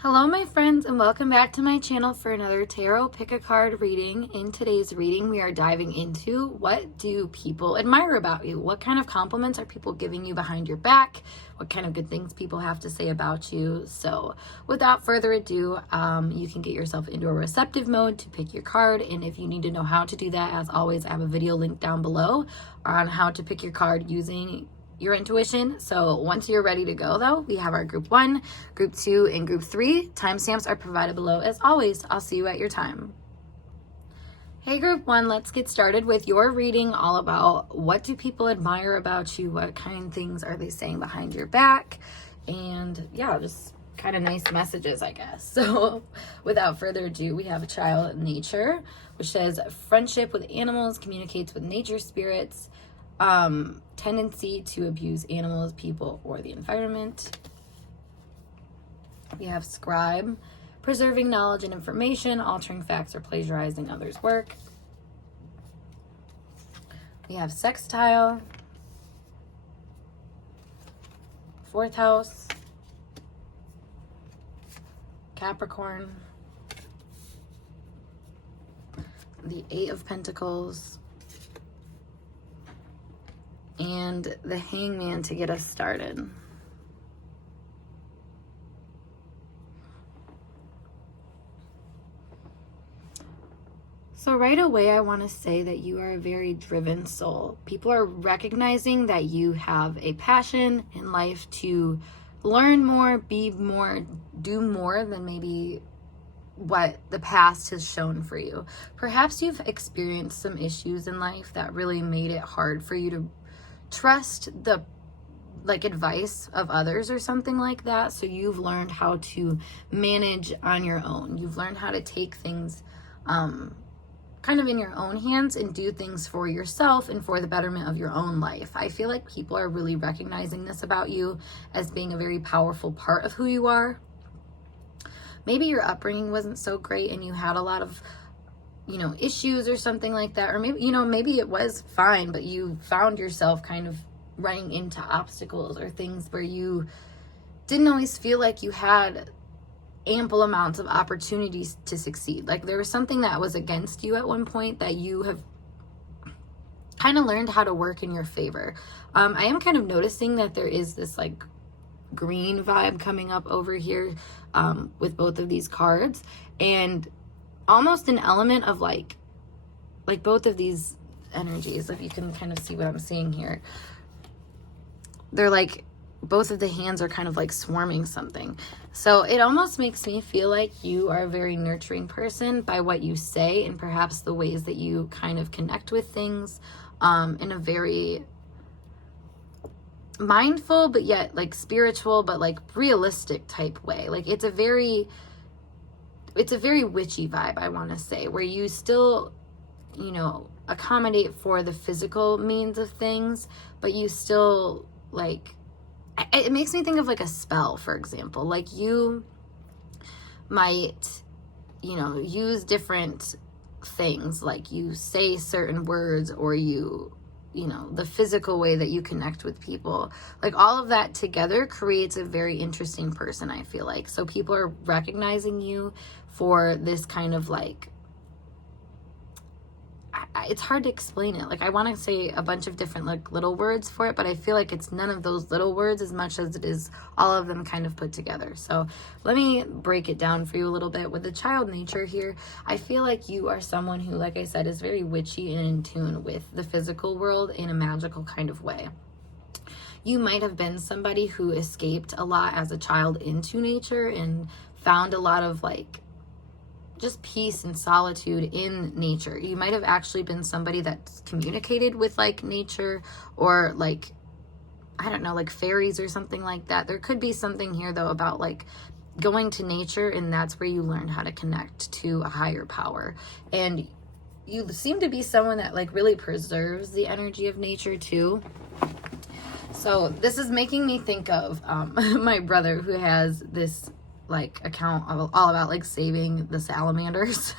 Hello my friends, and welcome back to my channel for another tarot pick a card reading. In today's reading we are diving into what do people admire about you? What kind of compliments are people giving you behind your back? What kind of good things people have to say about you? So without further ado, you can get yourself into a receptive mode to pick your card, and if you need to know how to do that, as always I have a video linked down below on how to pick your card using your intuition. So once you're ready to go though, we have our group 1, group 2, and group 3. Timestamps are provided below as always. I'll see you at your time. Hey group 1, let's get started with your reading all about what do people admire about you, what kind of things are they saying behind your back, and yeah, just kind of nice messages, I guess. So without further ado, we have a child nature, which says friendship with animals, communicates with nature spirits, tendency to abuse animals, people, or the environment. We have scribe, preserving knowledge and information, altering facts or plagiarizing others' work. We have sextile, 4th house, Capricorn, the 8 of Pentacles, and the Hangman to get us started. So right away, I want to say that you are a very driven soul. People are recognizing that you have a passion in life to learn more, be more, do more than maybe what the past has shown for you. Perhaps you've experienced some issues in life that really made it hard for you to trust the advice of others or something like that. So you've learned how to manage on your own. You've learned how to take things kind of in your own hands and do things for yourself and for the betterment of your own life. I feel like people are really recognizing this about you as being a very powerful part of who you are. Maybe your upbringing wasn't so great and you had a lot of issues or something like that, or maybe it was fine, but you found yourself kind of running into obstacles or things where you didn't always feel like you had ample amounts of opportunities to succeed. Like there was something that was against you at one point that you have kind of learned how to work in your favor. I am kind of noticing that there is this green vibe coming up over here with both of these cards, and almost an element of like both of these energies, if you can kind of see what I'm seeing here. They're both of the hands are kind of swarming something. So it almost makes me feel like you are a very nurturing person by what you say and perhaps the ways that you kind of connect with things in a very mindful but yet spiritual but realistic type way. It's a very witchy vibe, I want to say, where you still accommodate for the physical means of things, but you still it makes me think of a spell, for example. You might use different things, you say certain words, or the physical way that you connect with people, all of that together creates a very interesting person, I feel like. So people are recognizing you for this kind of it's hard to explain it. I want to say a bunch of different little words for it, but I feel like it's none of those little words as much as it is all of them kind of put together. So let me break it down for you a little bit. With the child nature here, I feel like you are someone who, like I said, is very witchy and in tune with the physical world in a magical kind of way. You might have been somebody who escaped a lot as a child into nature and found a lot of just peace and solitude in nature. You might have actually been somebody that's communicated with nature, or I don't know, fairies or something like that. There could be something here though about going to nature, and that's where you learn how to connect to a higher power. And you seem to be someone that really preserves the energy of nature too. So this is making me think of my brother, who has this account all about saving the salamanders.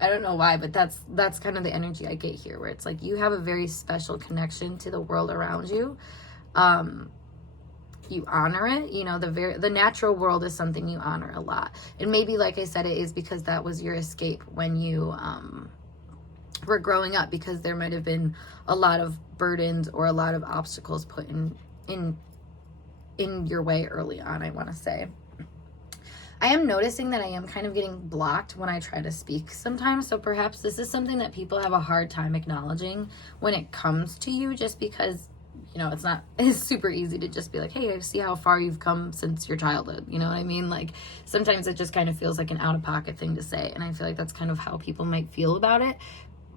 I don't know why, but that's kind of the energy I get here, where it's you have a very special connection to the world around you. you honor it. You know, the natural world is something you honor a lot. And maybe, like I said, it is because that was your escape when you were growing up, because there might have been a lot of burdens or a lot of obstacles put in your way early on, I want to say. I am noticing that I am kind of getting blocked when I try to speak sometimes, so perhaps this is something that people have a hard time acknowledging when it comes to you, just because, you know, it's super easy to just be like, hey, I see how far you've come since your childhood, you know what I mean? Like, sometimes it just kind of feels like an out-of-pocket thing to say, and I feel like that's kind of how people might feel about it.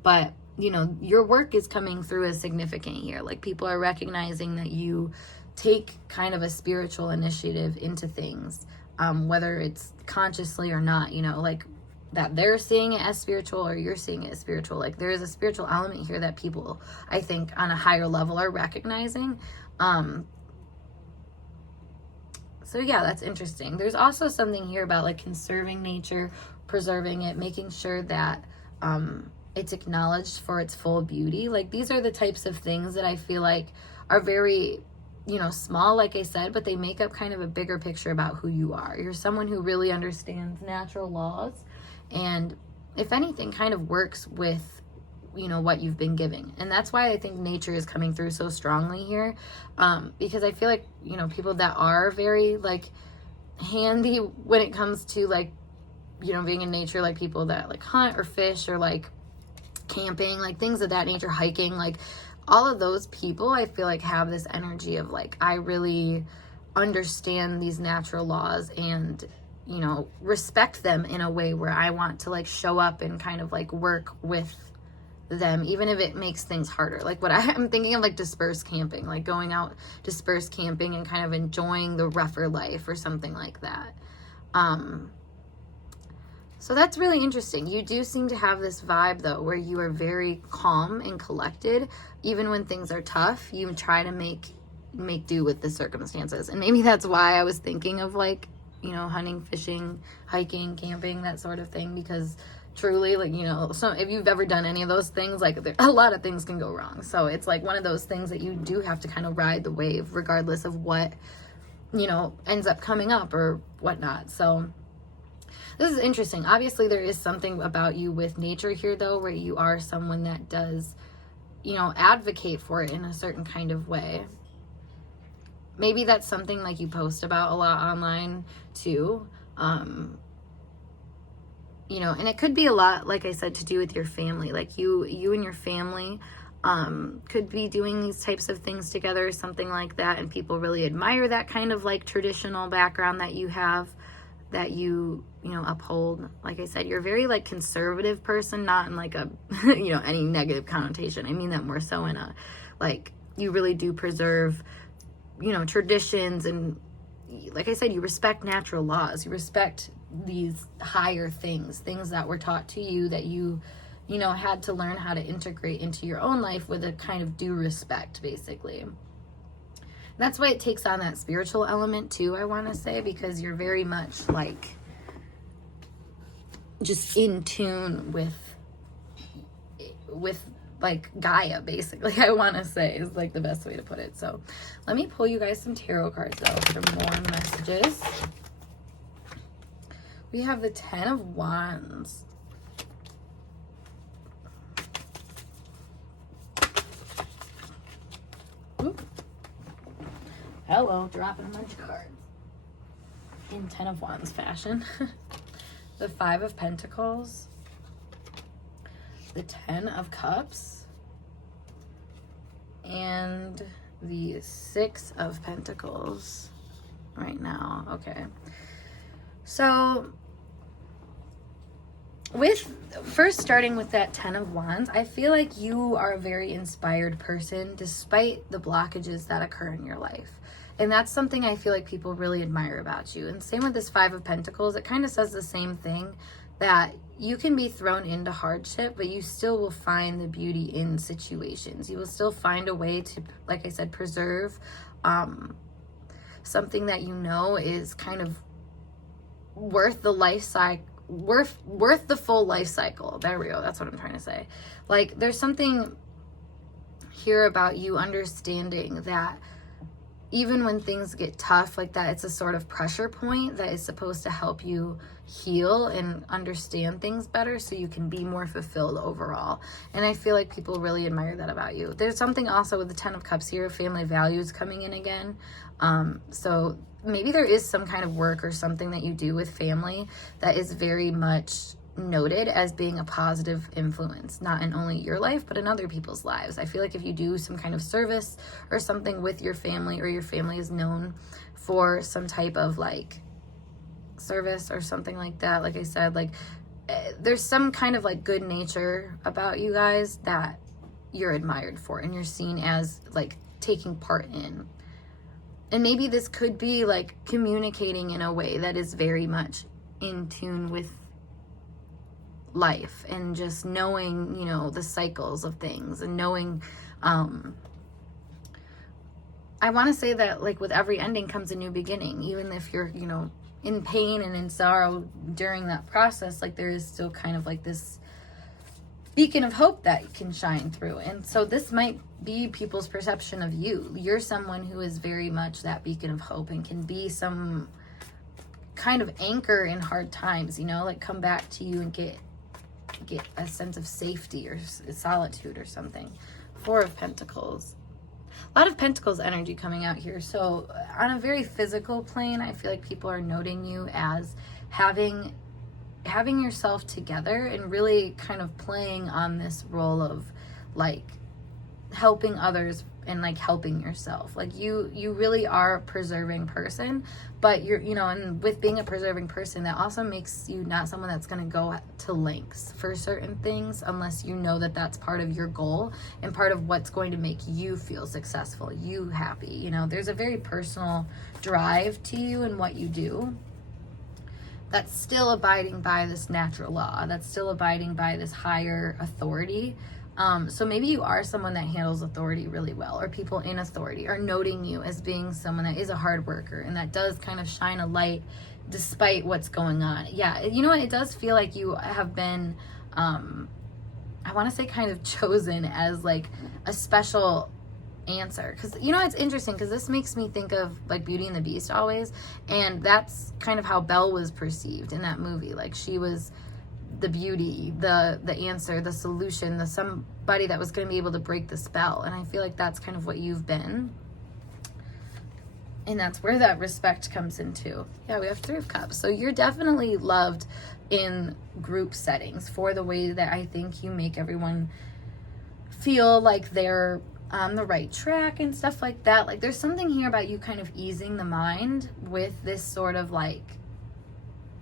But, you know, your work is coming through as significant here. Like, people are recognizing that you take kind of a spiritual initiative into things, whether it's consciously or not, you know, like that they're seeing it as spiritual or you're seeing it as spiritual. Like, there is a spiritual element here that people, I think, on a higher level are recognizing. So yeah, that's interesting. There's also something here about like conserving nature, preserving it, making sure that it's acknowledged for its full beauty. Like, these are the types of things that I feel like are very, you know, small, like I said, but they make up kind of a bigger picture about who you are. You're someone who really understands natural laws, and if anything, kind of works with, you know, what you've been giving. And that's why I think nature is coming through so strongly here, because I feel like, you know, people that are very like handy when it comes to like, you know, being in nature, like people that like hunt or fish or like camping, like things of that nature, hiking, like all of those people, I feel like have this energy of like, I really understand these natural laws and, you know, respect them in a way where I want to like show up and kind of like work with them, even if it makes things harder. Like, what I'm thinking of, like dispersed camping, like going out dispersed camping and kind of enjoying the rougher life or something like that. So that's really interesting. You do seem to have this vibe, though, where you are very calm and collected. Even when things are tough, you try to make do with the circumstances. And maybe that's why I was thinking of, like, you know, hunting, fishing, hiking, camping, that sort of thing. Because truly, like, you know, so if you've ever done any of those things, like, a lot of things can go wrong. So it's like one of those things that you do have to kind of ride the wave, regardless of what, you know, ends up coming up or whatnot. So this is interesting. Obviously, there is something about you with nature here, though, where you are someone that does, you know, advocate for it in a certain kind of way. Maybe that's something like you post about a lot online, too. You know, and it could be a lot, like I said, to do with your family. Like, you and your family could be doing these types of things together, something like that, and people really admire that kind of, like, traditional background that you have, that you know, uphold. Like I said, you're a very, like, conservative person, not in, like, a, you know, any negative connotation. I mean that more so in a, like, you really do preserve, you know, traditions, and, like I said, you respect natural laws. You respect these higher things that were taught to you, that you know, had to learn how to integrate into your own life with a kind of due respect, basically. That's why it takes on that spiritual element too, I want to say, because you're very much like just in tune with like Gaia, basically, I want to say, is like the best way to put it. So let me pull you guys some tarot cards out for more messages. We have the 10 of Wands. Ooh. Hello, dropping a bunch of cards in 10 of Wands fashion. The 5 of Pentacles, the 10 of Cups, and the 6 of Pentacles right now. Okay, so starting with that 10 of Wands, I feel like you are a very inspired person despite the blockages that occur in your life. And that's something I feel like people really admire about you. And same with this 5 of Pentacles. It kind of says the same thing, that you can be thrown into hardship, but you still will find the beauty in situations. You will still find a way to, like I said, preserve something that you know is kind of worth the life cycle, worth the full life cycle. There we go. That's what I'm trying to say. Like, there's something here about you understanding that even when things get tough like that, it's a sort of pressure point that is supposed to help you heal and understand things better so you can be more fulfilled overall. And I feel like people really admire that about you. There's something also with the 10 of Cups here, family values coming in again. So maybe there is some kind of work or something that you do with family that is very much noted as being a positive influence, not in only your life, but in other people's lives. I feel like if you do some kind of service or something with your family, or your family is known for some type of like service or something like that, like I said, like there's some kind of like good nature about you guys that you're admired for and you're seen as like taking part in. And maybe this could be like communicating in a way that is very much in tune with life and just knowing, you know, the cycles of things and knowing, I want to say that like with every ending comes a new beginning. Even if you're, you know, in pain and in sorrow during that process, like there is still kind of like this beacon of hope that can shine through. And so this might be people's perception of you. You're someone who is very much that beacon of hope and can be some kind of anchor in hard times, you know, like come back to you and get a sense of safety or solitude or something. 4 of Pentacles. A lot of Pentacles energy coming out here. So on a very physical plane, I feel like people are noting you as having yourself together and really kind of playing on this role of like helping others and like helping yourself. Like you really are a preserving person, but you're, you know, and with being a preserving person, that also makes you not someone that's going to go to lengths for certain things unless you know that that's part of your goal and part of what's going to make you feel successful, you happy. You know, there's a very personal drive to you and what you do that's still abiding by this natural law, that's still abiding by this higher authority. So maybe you are someone that handles authority really well, or people in authority are noting you as being someone that is a hard worker and that does kind of shine a light despite what's going on. Yeah, you know what? It does feel like you have been, I want to say kind of chosen as like a special answer. Because, you know, it's interesting because this makes me think of like Beauty and the Beast always. And that's kind of how Belle was perceived in that movie. Like she was the beauty, the answer, the solution, the somebody that was going to be able to break the spell. And I feel like that's kind of what you've been. And that's where that respect comes into. Yeah, we have 3 of Cups. So you're definitely loved in group settings for the way that I think you make everyone feel like they're on the right track and stuff like that. Like there's something here about you kind of easing the mind with this sort of like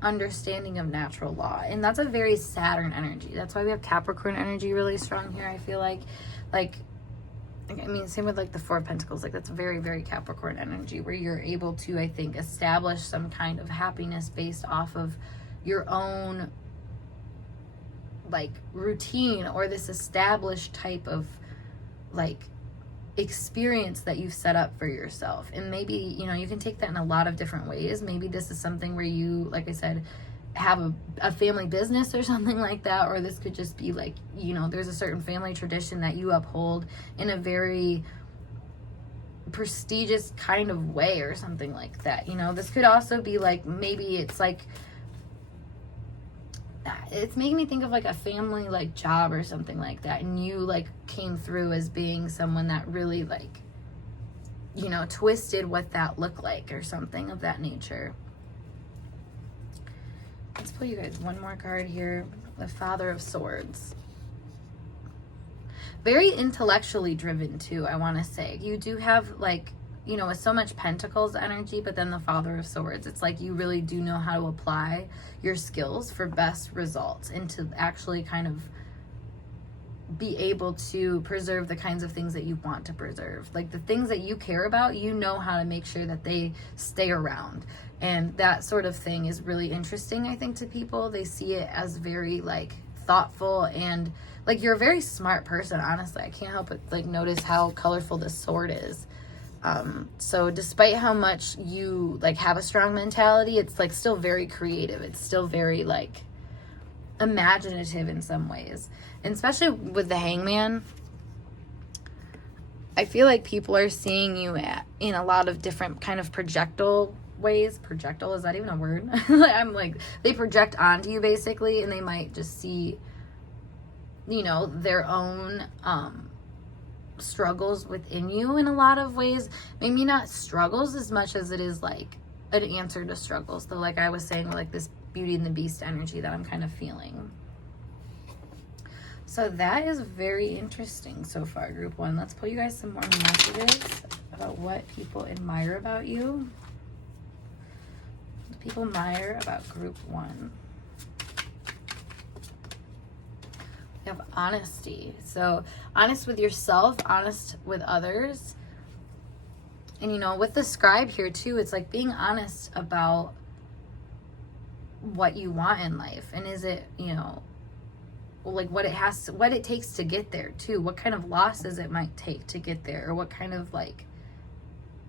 understanding of natural law. And that's a very Saturn energy. That's why we have Capricorn energy really strong here. I feel like I mean, same with like the 4 of Pentacles. Like that's very, very Capricorn energy where you're able to, I think, establish some kind of happiness based off of your own like routine or this established type of like experience that you've set up for yourself. And maybe, you know, you can take that in a lot of different ways. Maybe this is something where you, like I said, have a family business or something like that, or this could just be like, you know, there's a certain family tradition that you uphold in a very prestigious kind of way or something like that. You know, this could also be like, maybe it's like, it's making me think of like a family like job or something like that, and you like came through as being someone that really like, you know, twisted what that looked like or something of that nature. Let's pull you guys one more card here. The Father of Swords. Very intellectually driven too, I want to say. You do have like, you know, with so much Pentacles energy, but then the Father of Swords, it's like you really do know how to apply your skills for best results and to actually kind of be able to preserve the kinds of things that you want to preserve. Like the things that you care about, you know how to make sure that they stay around. And that sort of thing is really interesting, I think, to people. They see it as very like thoughtful and like you're a very smart person, honestly. I can't help but like notice how colorful this sword is. So despite how much you like have a strong mentality, it's like still very creative. It's still very like imaginative in some ways. And especially with the Hangman, I feel like people are seeing you in a lot of different kind of projectile ways. Projectile, is that even a word? I'm like, they project onto you basically, and they might just see, you know, their own struggles within you in a lot of ways. Maybe not struggles as much as it is like an answer to struggles. So like I was saying, with like this Beauty and the Beast energy that I'm kind of feeling. So that is very interesting so far, group one. Let's pull you guys some more messages about what people admire about you. What people admire about group one. You have honesty. So honest with yourself, honest with others. And you know, with the scribe here too, it's like being honest about what you want in life. And is it, you know, like what it takes to get there too. What kind of losses it might take to get there, or what kind of like,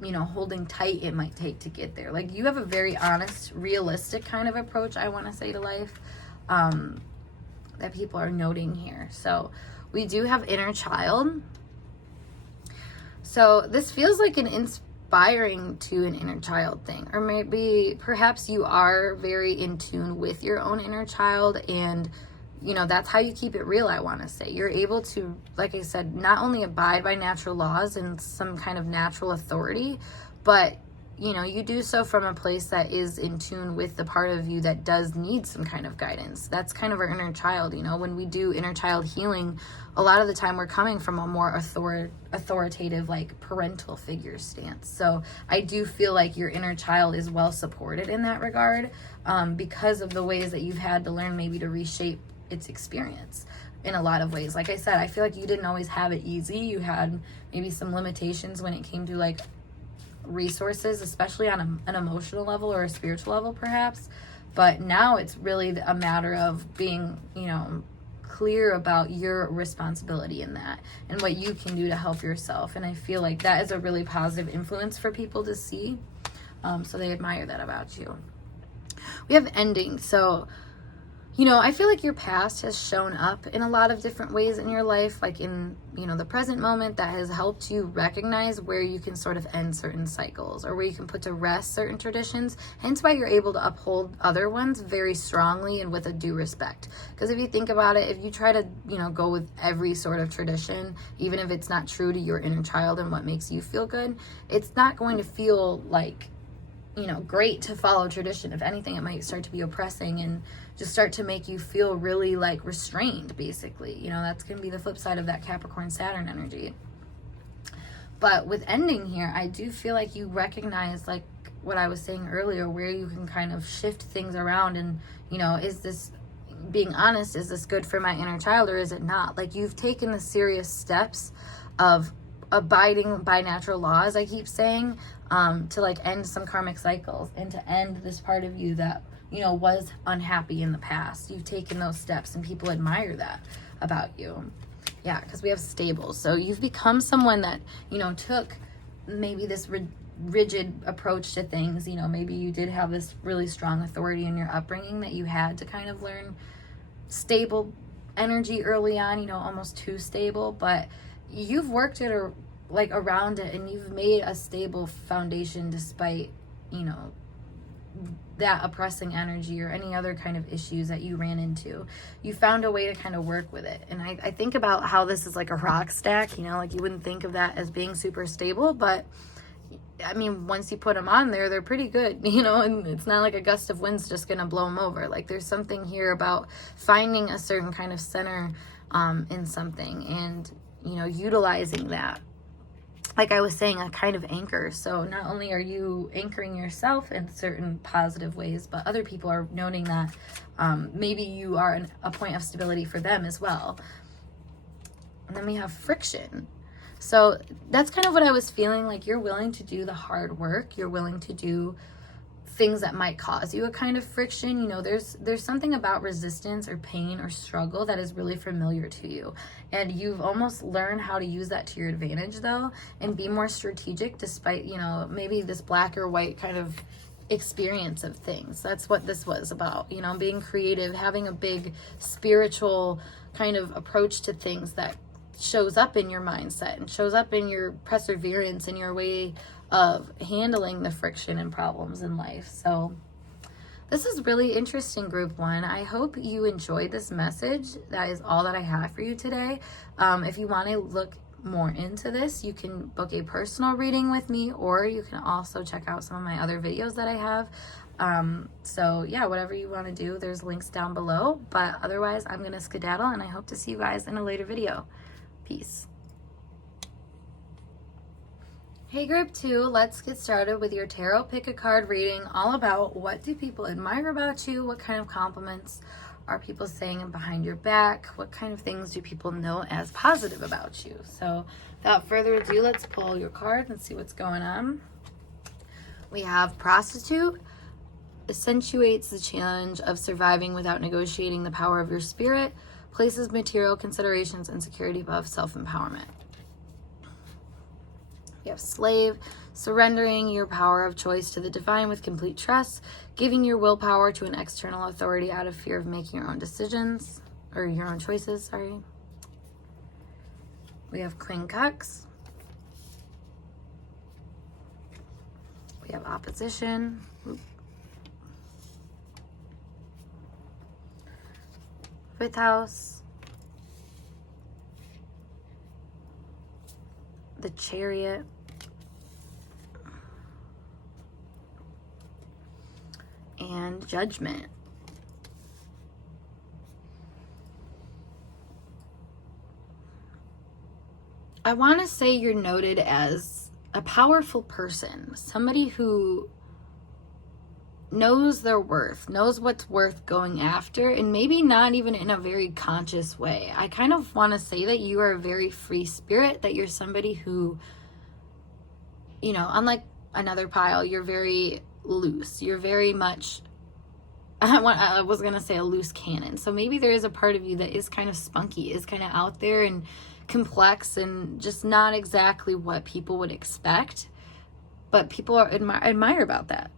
you know, holding tight it might take to get there. Like you have a very honest, realistic kind of approach, I want to say, to life, that people are noting here. So we do have inner child. So this feels like an inspiring to an inner child thing, or maybe perhaps you are very in tune with your own inner child, and you know, that's how you keep it real, I want to say. You're able to, like I said, not only abide by natural laws and some kind of natural authority, but, you know, you do so from a place that is in tune with the part of you that does need some kind of guidance. That's kind of our inner child, you know. When we do inner child healing, a lot of the time we're coming from a more authoritative, like parental figure stance. So I do feel like your inner child is well supported in that regard, because of the ways that you've had to learn maybe to reshape its experience in a lot of ways. Like I said, I feel like you didn't always have it easy. You had maybe some limitations when it came to like resources, especially on an emotional level or a spiritual level perhaps. But now it's really a matter of being, you know, clear about your responsibility in that and what you can do to help yourself. And I feel like that is a really positive influence for people to see. So they admire that about you. We have ending. So, you know, I feel like your past has shown up in a lot of different ways in your life, like in, you know, the present moment, that has helped you recognize where you can sort of end certain cycles, or where you can put to rest certain traditions, hence why you're able to uphold other ones very strongly and with a due respect. Because if you think about it, if you try to, you know, go with every sort of tradition, even if it's not true to your inner child and what makes you feel good, it's not going to feel like, you know, great to follow tradition. If anything, it might start to be oppressing and just start to make you feel really like restrained, basically. You know, that's going to be the flip side of that Capricorn Saturn energy. But with ending here, I do feel like you recognize, like what I was saying earlier, where you can kind of shift things around and, you know, is this, being honest, is this good for my inner child or is it not? Like you've taken the serious steps of abiding by natural laws, I keep saying, to like end some karmic cycles and to end this part of you that, you know, was unhappy in the past. You've taken those steps and people admire that about you. Yeah, because we have stable. So you've become someone that, you know, took maybe this rigid approach to things. You know, maybe you did have this really strong authority in your upbringing that you had to kind of learn stable energy early on, you know, almost too stable, but you've worked it or like around it, and you've made a stable foundation despite, you know, that oppressing energy or any other kind of issues that you ran into. You found a way to kind of work with it. And I think about how this is like a rock stack, you know, like you wouldn't think of that as being super stable, but I mean, once you put them on there, they're pretty good, you know, and it's not like a gust of wind's just going to blow them over. Like there's something here about finding a certain kind of center in something and, you know, utilizing that. Like I was saying, a kind of anchor. So not only are you anchoring yourself in certain positive ways, but other people are noting that maybe you are a point of stability for them as well. And then we have friction. So that's kind of what I was feeling, like you're willing to do the hard work. You're willing to do things that might cause you a kind of friction. You know, there's something about resistance or pain or struggle that is really familiar to you, and you've almost learned how to use that to your advantage though, and be more strategic despite, you know, maybe this black or white kind of experience of things. That's what this was about, you know, being creative, having a big spiritual kind of approach to things that shows up in your mindset and shows up in your perseverance and your way of handling the friction and problems in life. So this is really interesting, group 1. I hope you enjoyed this message. That is all that I have for you today. If you want to look more into this, you can book a personal reading with me, or you can also check out some of my other videos that I have. So yeah, whatever you want to do, there's links down below. But otherwise, I'm going to skedaddle, and I hope to see you guys in a later video. Peace. Hey group 2, let's get started with your tarot pick a card reading, all about what do people admire about you, what kind of compliments are people saying behind your back, what kind of things do people know as positive about you. So without further ado, let's pull your card and see what's going on. We have Prostitute. Accentuates the challenge of surviving without negotiating the power of your spirit, places material considerations and security above self-empowerment. You have Slave, surrendering your power of choice to the divine with complete trust, giving your willpower to an external authority out of fear of making your own decisions, or your own choices, sorry. We have Queen Cucks. We have Opposition. Fifth House. The Chariot. And Judgment. I want to say you're noted as a powerful person, somebody who knows their worth, knows what's worth going after, and maybe not even in a very conscious way. I kind of want to say that you are a very free spirit, that you're somebody who, you know, unlike another pile, you're very loose. You're very much, I was going to say a loose cannon. So maybe there is a part of you that is kind of spunky, is kind of out there and complex and just not exactly what people would expect. But people are admire that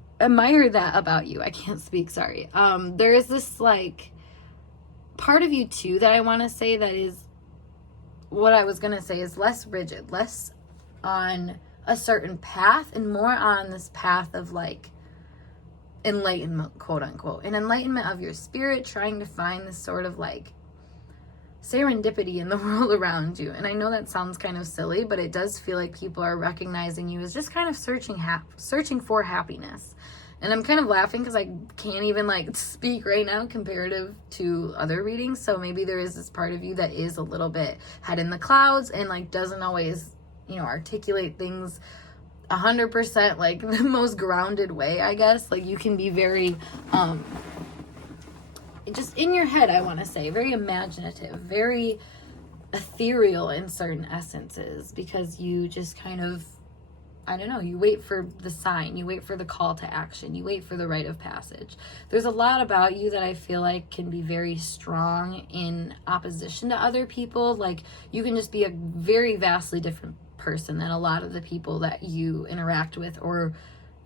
about you. I can't speak, sorry. There is this like part of you too that I want to say that is what I was going to say is less rigid, less on a certain path and more on this path of like enlightenment, quote unquote, an enlightenment of your spirit, trying to find this sort of like serendipity in the world around you. And I know that sounds kind of silly, but it does feel like people are recognizing you as just kind of searching for happiness. And I'm kind of laughing because I can't even like speak right now comparative to other readings. So maybe there is this part of you that is a little bit head in the clouds and like doesn't always, you know, articulate things 100% like the most grounded way, I guess. Like you can be very just in your head, I want to say, very imaginative, very ethereal in certain essences, because you just kind of, I don't know, you wait for the sign, you wait for the call to action, you wait for the rite of passage. There's a lot about you that I feel like can be very strong in opposition to other people. Like you can just be a very vastly different person than a lot of the people that you interact with, or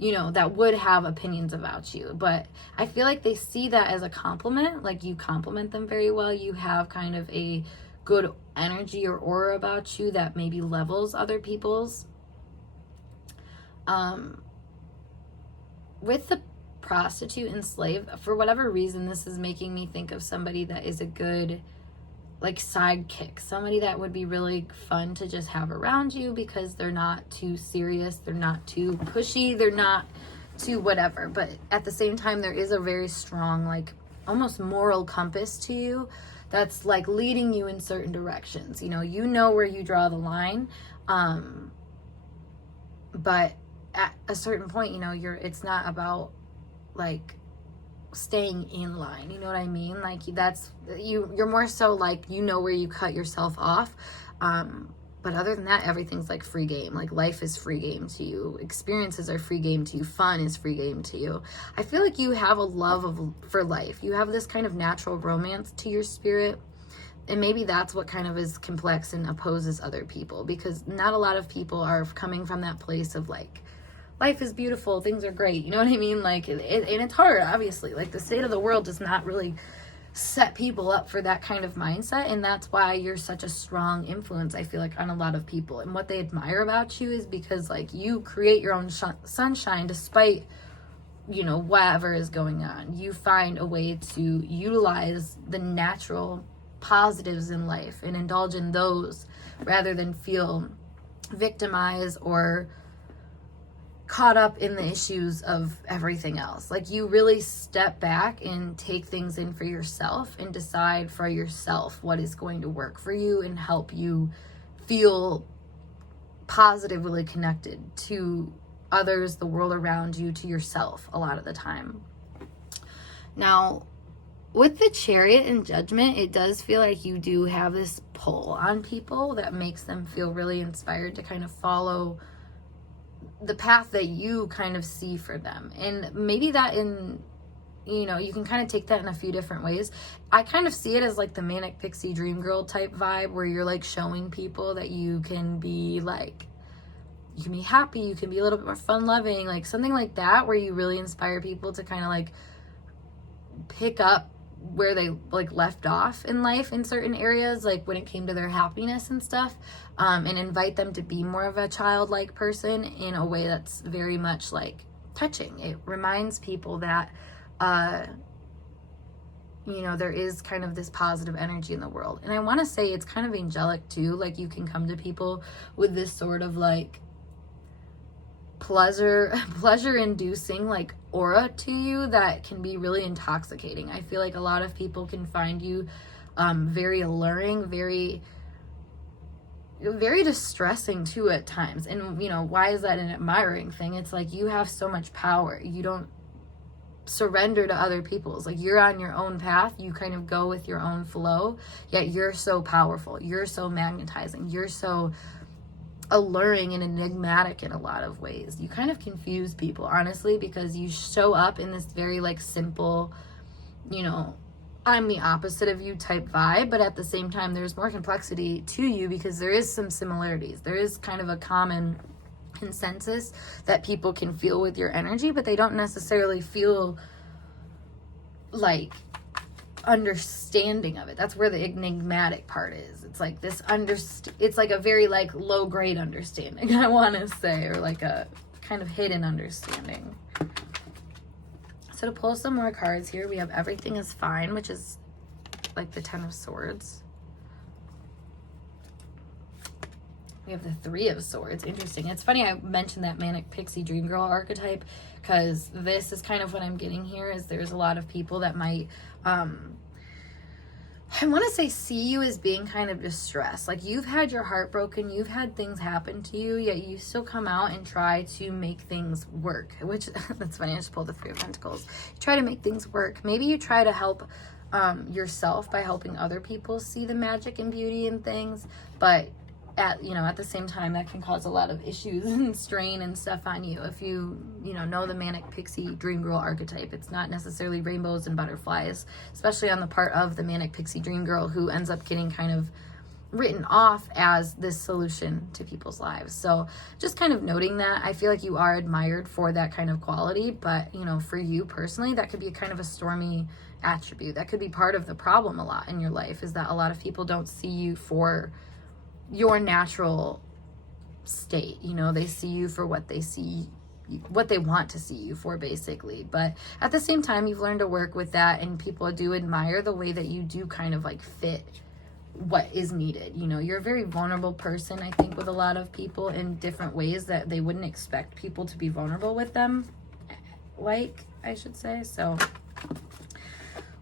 you know, that would have opinions about you. But I feel like they see that as a compliment. Like you compliment them very well. You have kind of a good energy or aura about you that maybe levels other people's. With the prostitute and slave, for whatever reason, this is making me think of somebody that is a good like sidekick, somebody that would be really fun to just have around you because they're not too serious, they're not too pushy, they're not too whatever, but at the same time there is a very strong like almost moral compass to you that's like leading you in certain directions. You know where you draw the line, but at a certain point, you know, it's not about like staying in line, you know what I mean? Like that's you're more so like, you know, where you cut yourself off, but other than that, everything's like free game. Like life is free game to you, experiences are free game to you, fun is free game to you. I feel like you have a love for life. You have this kind of natural romance to your spirit, and maybe that's what kind of is complex and opposes other people, because not a lot of people are coming from that place of like, life is beautiful, things are great, you know what I mean? Like, and it's hard, obviously. Like, the state of the world does not really set people up for that kind of mindset. And that's why you're such a strong influence, I feel like, on a lot of people. And what they admire about you is because, like, you create your own sunshine despite, you know, whatever is going on. You find a way to utilize the natural positives in life and indulge in those rather than feel victimized or caught up in the issues of everything else. Like, you really step back and take things in for yourself and decide for yourself what is going to work for you and help you feel positively connected to others, the world around you, to yourself a lot of the time. Now, with the Chariot and Judgment, it does feel like you do have this pull on people that makes them feel really inspired to kind of follow the path that you kind of see for them. And maybe that you can kind of take that in a few different ways. I kind of see it as like the manic pixie dream girl type vibe, where you're like showing people that you can be like, you can be happy, you can be a little bit more fun loving, like something like that, where you really inspire people to kind of like pick up where they like left off in life in certain areas, like when it came to their happiness and stuff, and invite them to be more of a childlike person in a way that's very much like touching. It reminds people that there is kind of this positive energy in the world. And I want to say it's kind of angelic too. Like, you can come to people with this sort of like pleasure inducing like aura to you that can be really intoxicating. I feel like a lot of people can find you very alluring, very distressing too at times. And why is that an admiring thing? It's like, you have so much power. You don't surrender to other people's. Like, you're on your own path, you kind of go with your own flow, yet you're so powerful, you're so magnetizing, you're so alluring and enigmatic in a lot of ways. You kind of confuse people, honestly, because you show up in this very like simple, I'm the opposite of you type vibe, but at the same time there's more complexity to you because there is some similarities. There is kind of a common consensus that people can feel with your energy, but they don't necessarily feel like understanding of it. That's where the enigmatic part is. It's like this it's like a very like low grade understanding, I want to say, or like a kind of hidden understanding. So to pull some more cards here, we have Everything is Fine, which is like the 10 of Swords. We have the 3 of Swords. Interesting. It's funny I mentioned that manic pixie dream girl archetype, because this is kind of what I'm getting here, is there's a lot of people that might I want to say see you as being kind of distressed. Like, you've had your heart broken, you've had things happen to you, yet you still come out and try to make things work, which that's funny. I just pulled the 3 of Pentacles. You try to make things work. Maybe you try to help yourself by helping other people see the magic and beauty in things, but at the same time, that can cause a lot of issues and strain and stuff on you. If you know the manic pixie dream girl archetype, it's not necessarily rainbows and butterflies, especially on the part of the manic pixie dream girl who ends up getting kind of written off as this solution to people's lives. So just kind of noting that, I feel like you are admired for that kind of quality, but for you personally, that could be kind of a stormy attribute. That could be part of the problem a lot in your life, is that a lot of people don't see you for your natural state. They see you for what they want to see you for, basically. But at the same time, you've learned to work with that, and people do admire the way that you do kind of like fit what is needed. You're a very vulnerable person, I think, with a lot of people in different ways that they wouldn't expect people to be vulnerable with them, like, I should say. So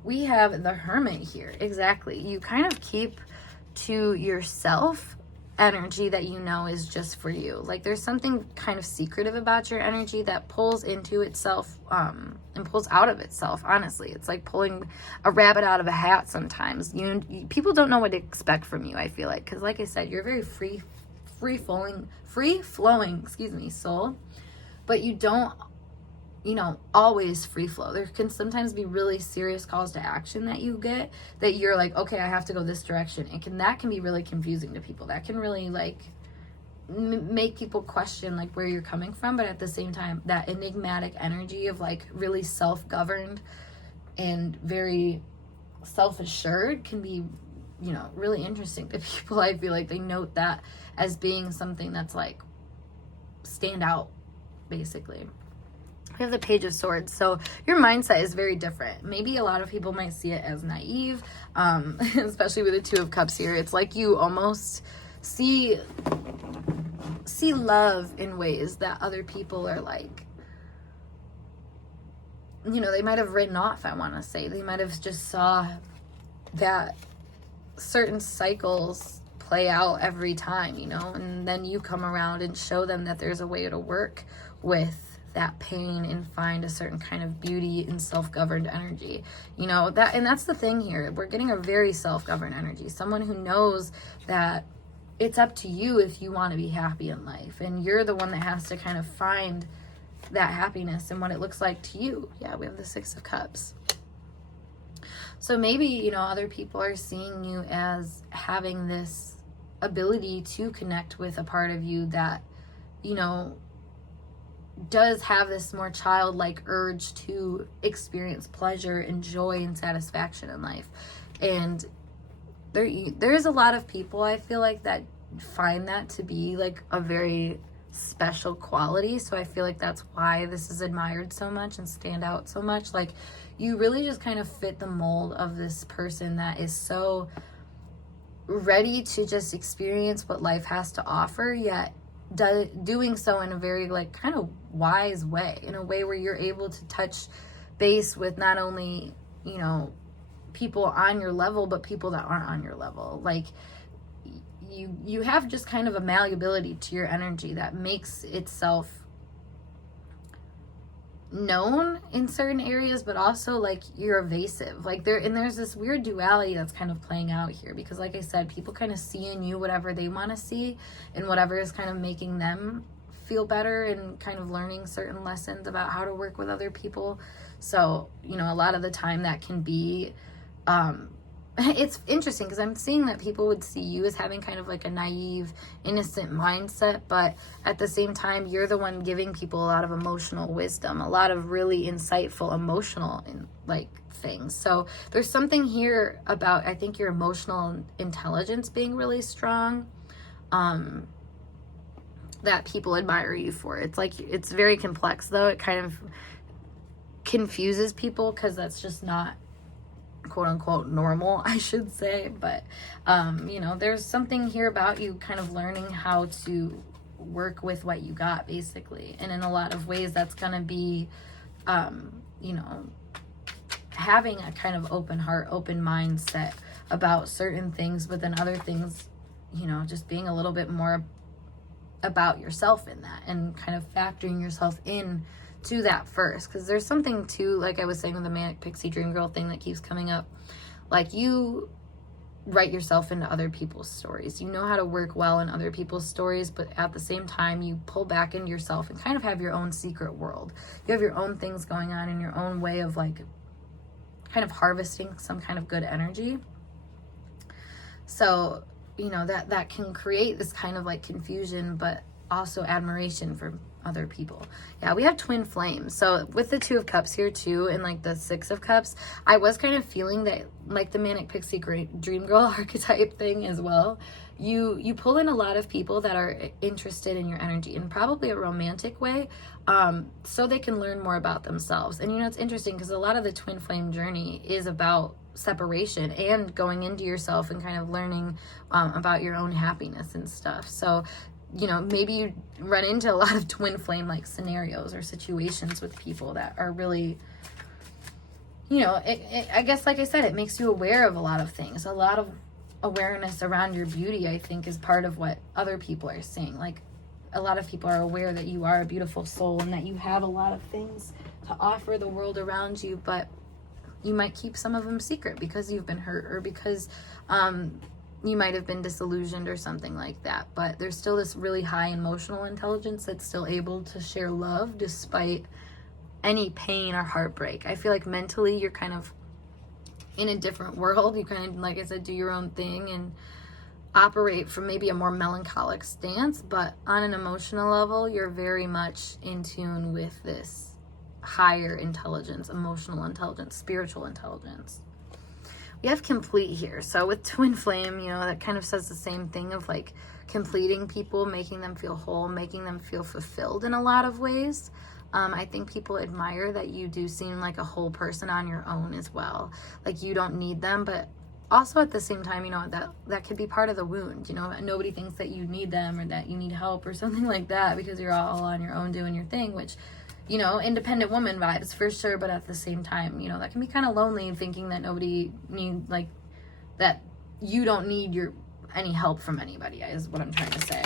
we have the Hermit here. Exactly. You kind of keep to yourself energy that is just for you. Like, there's something kind of secretive about your energy that pulls into itself and pulls out of itself. Honestly, it's like pulling a rabbit out of a hat sometimes. People don't know what to expect from you, I feel like, because like I said, you're a very free flowing soul, but you don't always free flow. There can sometimes be really serious calls to action that you get that you're like, okay, I have to go this direction. That can be really confusing to people. That can really like make people question like where you're coming from. But at the same time, that enigmatic energy of like really self-governed and very self-assured can be, really interesting to people. I feel like they note that as being something that's like stand out, basically. We have the Page of Swords. So your mindset is very different. Maybe a lot of people might see it as naive, especially with the Two of Cups here. It's like you almost see love in ways that other people are like, they might have written off, I want to say. They might have just saw that certain cycles play out every time, and then you come around and show them that there's a way to work with that pain and find a certain kind of beauty in self-governed energy, and that's the thing here. We're getting a very self-governed energy, someone who knows that it's up to you if you want to be happy in life, and you're the one that has to kind of find that happiness and what it looks like to you. Yeah, we have the Six of Cups. So maybe, other people are seeing you as having this ability to connect with a part of you that, does have this more childlike urge to experience pleasure and joy and satisfaction in life. And there's a lot of people, I feel like, that find that to be like a very special quality. So I feel like that's why this is admired so much and stand out so much. Like, you really just kind of fit the mold of this person that is so ready to just experience what life has to offer, yet doing so in a very like kind of wise way, in a way where you're able to touch base with not only, people on your level, but people that aren't on your level. Like, you have just kind of a malleability to your energy that makes itself known in certain areas, but also like you're evasive. Like there's this weird duality that's kind of playing out here, because like I said, people kind of see in you whatever they want to see and whatever is kind of making them feel better and kind of learning certain lessons about how to work with other people. So, a lot of the time that can be it's interesting because I'm seeing that people would see you as having kind of like a naive, innocent mindset, but at the same time, you're the one giving people a lot of emotional wisdom, a lot of really insightful emotional things. So there's something here about, I think, your emotional intelligence being really strong, that people admire you for. It's like, it's very complex though. It kind of confuses people because that's just not quote unquote normal, I should say. But there's something here about you kind of learning how to work with what you got, basically. And in a lot of ways that's gonna be having a kind of open heart, open mindset about certain things, but then other things, just being a little bit more about yourself in that and kind of factoring yourself in to that first. Because there's something too, like I was saying with the manic pixie dream girl thing that keeps coming up, like you write yourself into other people's stories. You know how to work well in other people's stories, but at the same time you pull back into yourself and kind of have your own secret world. You have your own things going on in your own way of like kind of harvesting some kind of good energy. So that can create this kind of like confusion, but also admiration for other people. Yeah, we have twin flames. So with the Two of Cups here too, and like the Six of Cups, I was kind of feeling that like the manic pixie dream girl archetype thing as well. You pull in a lot of people that are interested in your energy in probably a romantic way, so they can learn more about themselves. And it's interesting because a lot of the twin flame journey is about separation and going into yourself and kind of learning about your own happiness and stuff. So maybe you run into a lot of twin flame like scenarios or situations with people that are really, I guess, like I said, it makes you aware of a lot of things. A lot of awareness around your beauty, I think, is part of what other people are seeing. Like, a lot of people are aware that you are a beautiful soul and that you have a lot of things to offer the world around you, but you might keep some of them secret because you've been hurt or because you might have been disillusioned or something like that. But there's still this really high emotional intelligence that's still able to share love despite any pain or heartbreak. I feel like mentally you're kind of in a different world. You kind of, like I said, do your own thing and operate from maybe a more melancholic stance, but on an emotional level, you're very much in tune with this higher intelligence, emotional intelligence, spiritual intelligence. We have complete here. So with twin flame, you know, that kind of says the same thing of like completing people, making them feel whole, making them feel fulfilled in a lot of ways. I think people admire that you do seem like a whole person on your own as well. Like you don't need them, but also at the same time, you know, that could be part of the wound. You know, nobody thinks that you need them or that you need help or something like that because you're all on your own doing your thing, which, you know, independent woman vibes for sure. But at the same time, you know, that can be kind of lonely thinking that nobody need, like, that you don't need any help from anybody is what I'm trying to say.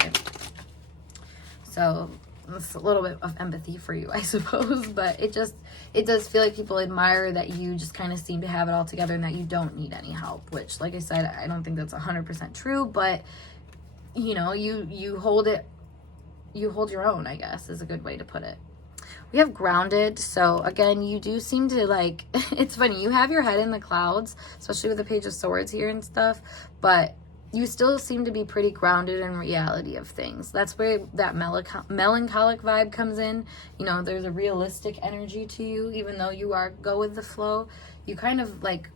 So it's a little bit of empathy for you, I suppose, but it does feel like people admire that you just kind of seem to have it all together and that you don't need any help, which, like I said, I don't think that's 100% true, but you know, you hold your own, I guess, is a good way to put it. We have grounded. So again, you do seem to like, it's funny, you have your head in the clouds, especially with the Page of Swords here and stuff, but you still seem to be pretty grounded in reality of things. That's where that melancholic vibe comes in. You know, there's a realistic energy to you, even though you go with the flow. You kind of like,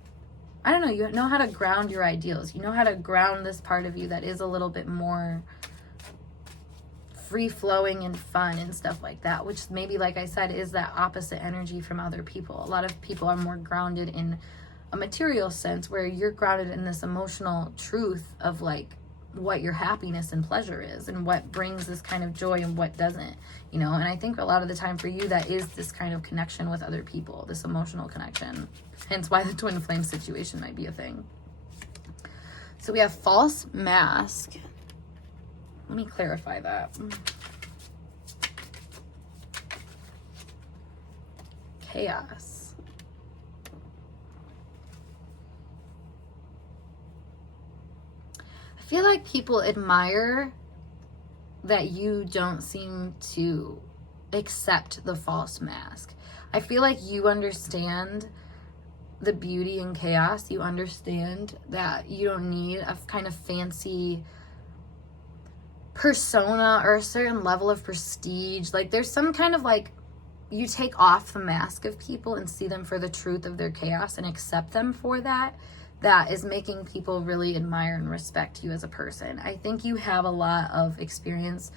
I don't know, you know how to ground your ideals. You know how to ground this part of you that is a little bit more free-flowing and fun and stuff like that, which maybe, like I said, is that opposite energy from other people. A lot of people are more grounded in a material sense, where you're grounded in this emotional truth of like what your happiness and pleasure is and what brings this kind of joy and what doesn't, you know. And I think a lot of the time for you, that is this kind of connection with other people, this emotional connection, hence why the twin flame situation might be a thing. So we have false mask. Let me clarify that. Chaos. I feel like people admire that you don't seem to accept the false mask. I feel like you understand the beauty in chaos. You understand that you don't need a kind of fancy persona or a certain level of prestige. Like there's some kind of like, you take off the mask of people and see them for the truth of their chaos and accept them for that. That is making people really admire and respect you as a person. I think you have a lot of experience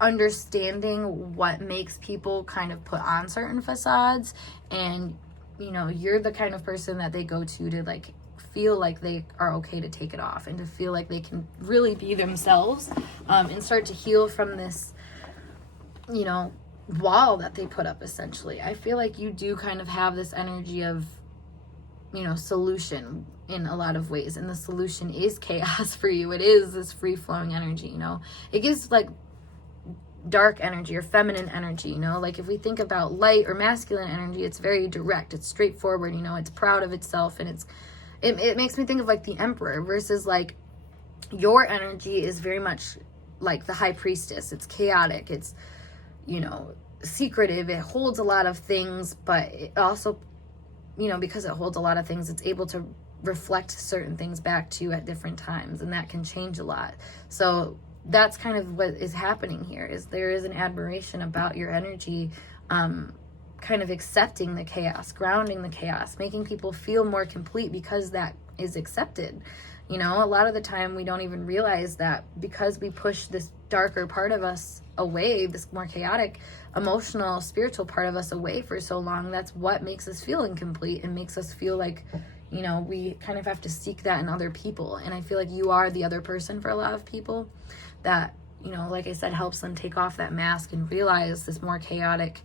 understanding what makes people kind of put on certain facades, and you know, you're the kind of person that they go to like feel like they are okay to take it off and to feel like they can really be themselves, and start to heal from this, you know, wall that they put up essentially. I feel like you do kind of have this energy of, you know, solution in a lot of ways, and the solution is chaos for you. It is this free-flowing energy, you know. It gives like dark energy or feminine energy, you know. Like if we think about light or masculine energy, it's very direct, it's straightforward, you know, it's proud of itself, and it makes me think of like the Emperor, versus like your energy is very much like the High Priestess. It's chaotic, it's, you know, secretive, it holds a lot of things, but it also, you know, because it holds a lot of things, it's able to reflect certain things back to you at different times, and that can change a lot. So that's kind of what is happening here, is there is an admiration about your energy, kind of accepting the chaos, grounding the chaos, making people feel more complete because that is accepted. You know, a lot of the time we don't even realize that because we push this darker part of us away, this more chaotic, emotional, spiritual part of us away for so long, that's what makes us feel incomplete and makes us feel like, you know, we kind of have to seek that in other people. And I feel like you are the other person for a lot of people that, you know, like I said, helps them take off that mask and realize this more chaotic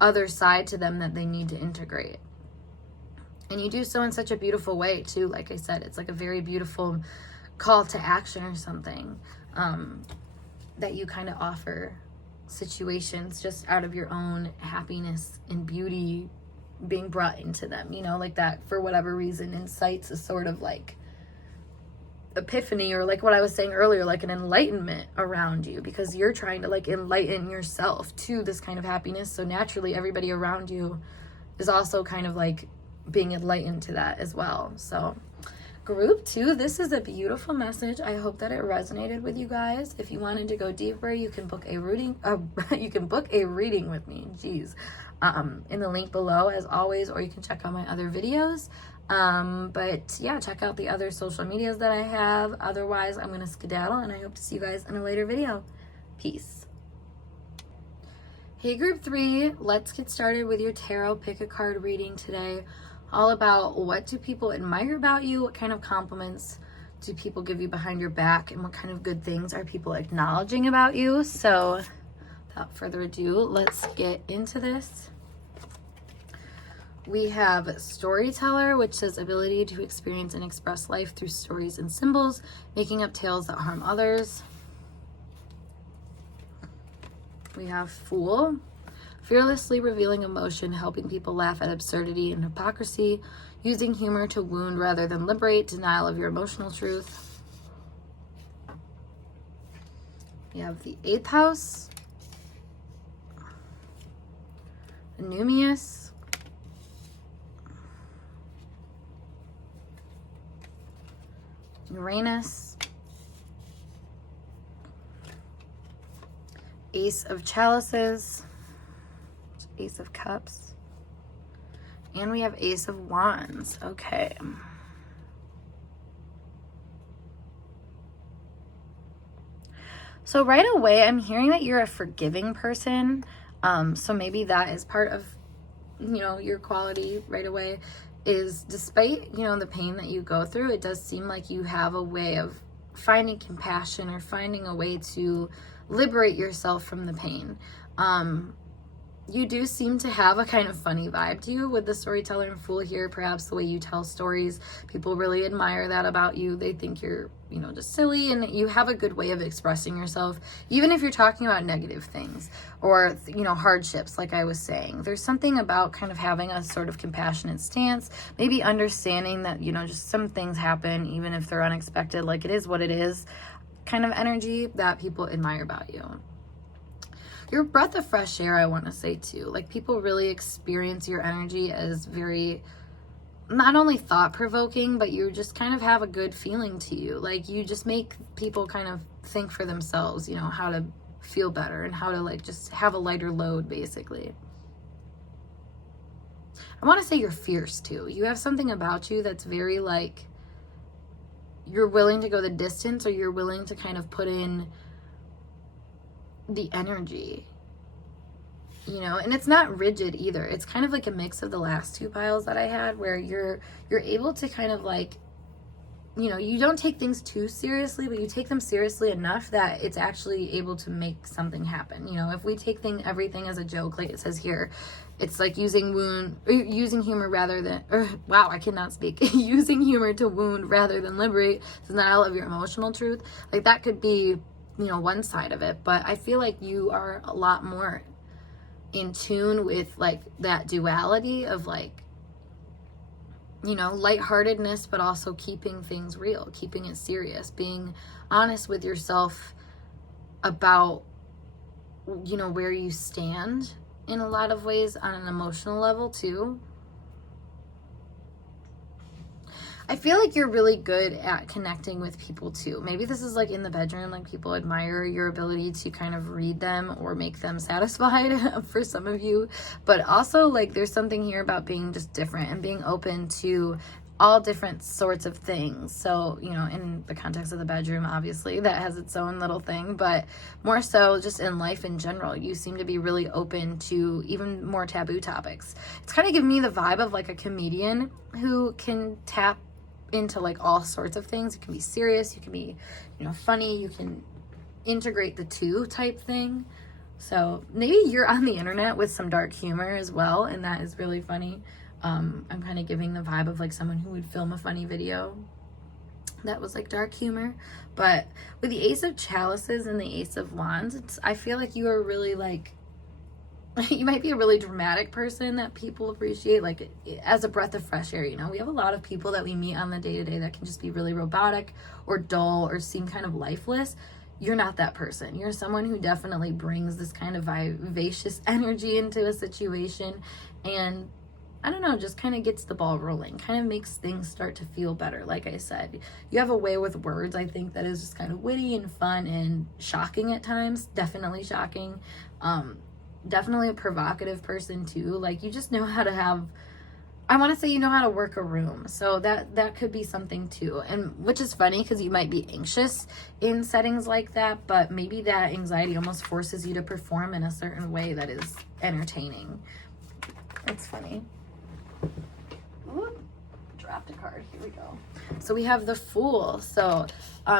other side to them that they need to integrate. And you do so in such a beautiful way too. Like I said, it's like a very beautiful call to action or something, that you kind of offer situations just out of your own happiness and beauty being brought into them, you know, like that for whatever reason incites a sort of like epiphany, or like what I was saying earlier, like an enlightenment around you, because you're trying to like enlighten yourself to this kind of happiness. So naturally everybody around you is also kind of like being enlightened to that as well. So group 2, this is a beautiful message. I hope that it resonated with you guys. If you wanted to go deeper, you can book a reading with me, in the link below as always, or you can check out my other videos. But yeah, check out the other social medias that I have. Otherwise, I'm going to skedaddle, and I hope to see you guys in a later video. Peace. Hey group 3, let's get started with your tarot pick a card reading today. All about what do people admire about you, what kind of compliments do people give you behind your back, and what kind of good things are people acknowledging about you. So without further ado, let's get into this. We have Storyteller, which says ability to experience and express life through stories and symbols, making up tales that harm others. We have Fool, fearlessly revealing emotion, helping people laugh at absurdity and hypocrisy, using humor to wound rather than liberate, denial of your emotional truth. We have the 8th house, Numius, Uranus, Ace of Chalices, Ace of Cups, and we have Ace of Wands. Okay. So right away, I'm hearing that you're a forgiving person. So maybe that is part of, your quality right away, is despite, the pain that you go through, it does seem like you have a way of finding compassion or finding a way to liberate yourself from the pain. You do seem to have a kind of funny vibe to you with the Storyteller and Fool here. Perhaps the way you tell stories, people really admire that about you. They think you're, just silly, and you have a good way of expressing yourself, even if you're talking about negative things or, hardships, like I was saying. There's something about kind of having a sort of compassionate stance, maybe understanding that, just some things happen, even if they're unexpected, like it is what it is, kind of energy that people admire about you. You're a breath of fresh air, I want to say too. Like, people really experience your energy as very, not only thought-provoking, but you just kind of have a good feeling to you. Like, you just make people kind of think for themselves, how to feel better and how to, just have a lighter load, basically. I want to say you're fierce too. You have something about you that's very, you're willing to go the distance, or you're willing to kind of put in the energy, and it's not rigid either. It's kind of like a mix of the last 2 piles that I had, where you're able to kind of you don't take things too seriously, but you take them seriously enough that it's actually able to make something happen. If we take everything as a joke, like it says here, it's like using humor rather than, wow, I cannot speak. Using humor to wound rather than liberate, denial of your emotional truth. Like, that could be, one side of it, but I feel like you are a lot more in tune with that duality of lightheartedness, but also keeping things real, keeping it serious, being honest with yourself about, where you stand in a lot of ways on an emotional level too. I feel like you're really good at connecting with people too. Maybe this is in the bedroom, people admire your ability to kind of read them or make them satisfied for some of you. But also there's something here about being just different and being open to all different sorts of things. So, in the context of the bedroom, obviously that has its own little thing, but more so just in life in general, you seem to be really open to even more taboo topics. It's kind of giving me the vibe of a comedian who can tap into all sorts of things. It can be serious, you can be, funny, you can integrate the two type thing. So maybe you're on the internet with some dark humor as well, and that is really funny. I'm kind of giving the vibe of someone who would film a funny video that was dark humor. But with the Ace of Chalices and the Ace of Wands, I feel like you are really you might be a really dramatic person that people appreciate, as a breath of fresh air. We have a lot of people that we meet on the day-to-day that can just be really robotic or dull or seem kind of lifeless. You're not that person. You're someone who definitely brings this kind of vivacious energy into a situation, and I don't know, just kind of gets the ball rolling, kind of makes things start to feel better. Like I said, you have a way with words, I think, that is just kind of witty and fun and shocking at times. Definitely shocking. Definitely a provocative person too. You just know how to have I want to say you know how to work a room. So that could be something too. And which is funny because you might be anxious in settings like that, but maybe that anxiety almost forces you to perform in a certain way that is entertaining. It's funny. Ooh, dropped a card. Here we go. So we have the Fool. So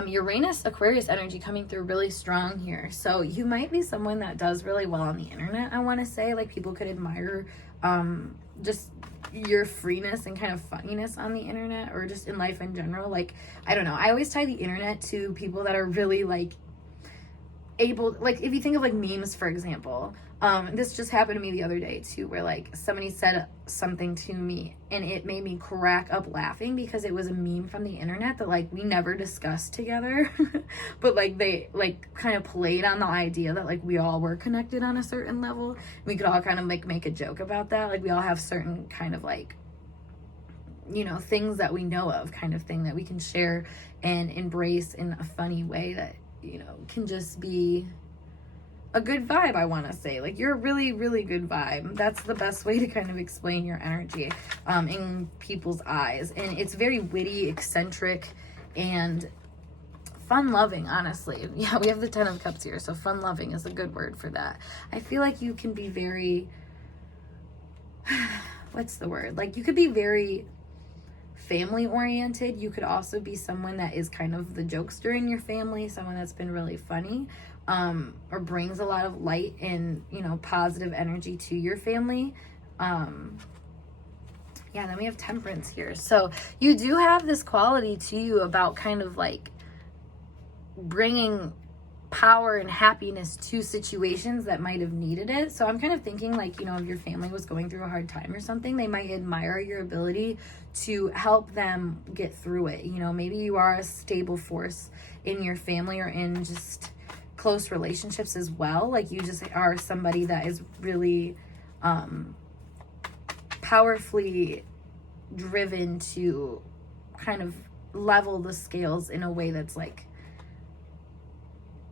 Uranus Aquarius energy coming through really strong here. So you might be someone that does really well on the internet, I want to say. Like, people could admire just your freeness and kind of funniness on the internet, or just in life in general. Like, I don't know, I always tie the internet to people that are really like able, like if you think of like memes, for example. This just happened to me the other day too, where like somebody said something to me and it made me crack up laughing because it was a meme from the internet that like we never discussed together. But like they like kind of played on the idea that like we all were connected on a certain level. We could all kind of like make a joke about that. Like, we all have certain kind of like, you know, things that we know of, kind of thing that we can share and embrace in a funny way that, you know, can just be a good vibe, I want to say. Like, you're a really, really good vibe. That's the best way to kind of explain your energy in people's eyes. And it's very witty, eccentric, and fun-loving, honestly. Yeah, we have the 10 of Cups here, so fun-loving is a good word for that. I feel like you can be very... what's the word? Like, you could be very family-oriented. You could also be someone that is kind of the jokester in your family, someone that's been really funny, or brings a lot of light and, you know, positive energy to your family. Yeah, then we have Temperance here. So you do have this quality to you about kind of like bringing power and happiness to situations that might have needed it. So I'm kind of thinking like, you know, if your family was going through a hard time or something, they might admire your ability to help them get through it. You know, maybe you are a stable force in your family or in just close relationships as well. Like, you just are somebody that is really powerfully driven to kind of level the scales in a way that's like,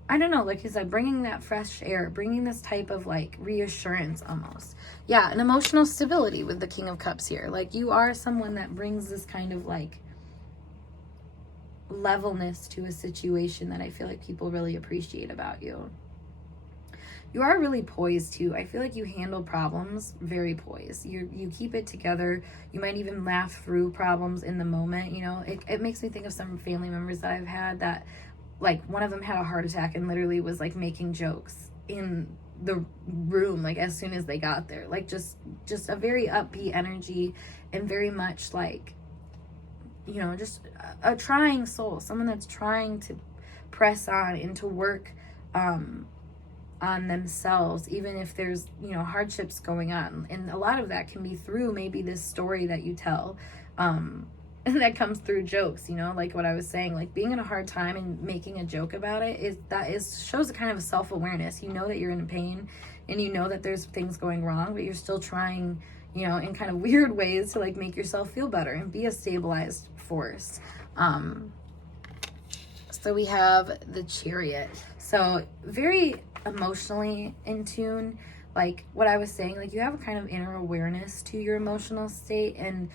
I don't know, like I said, bringing that fresh air, bringing this type of like reassurance almost. Yeah, an emotional stability with the King of Cups here. Like, you are someone that brings this kind of like levelness to a situation that I feel like people really appreciate about you. You are really poised too. I feel like you handle problems very poised. You keep it together. You might even laugh through problems in the moment. You know, it makes me think of some family members that I've had that, like, one of them had a heart attack and literally was like making jokes in the room, like as soon as they got there. Like, just a very upbeat energy, and very much like, you know, just a trying soul, someone that's trying to press on and to work on themselves, even if there's, you know, hardships going on. And a lot of that can be through maybe this story that you tell, and that comes through jokes, you know, like what I was saying, like being in a hard time and making a joke about it shows a kind of a self-awareness. You know that you're in pain and you know that there's things going wrong, but you're still trying, you know, in kind of weird ways to like make yourself feel better and be a stabilized force. So we have the Chariot. So very emotionally in tune, like what I was saying, like you have a kind of inner awareness to your emotional state, and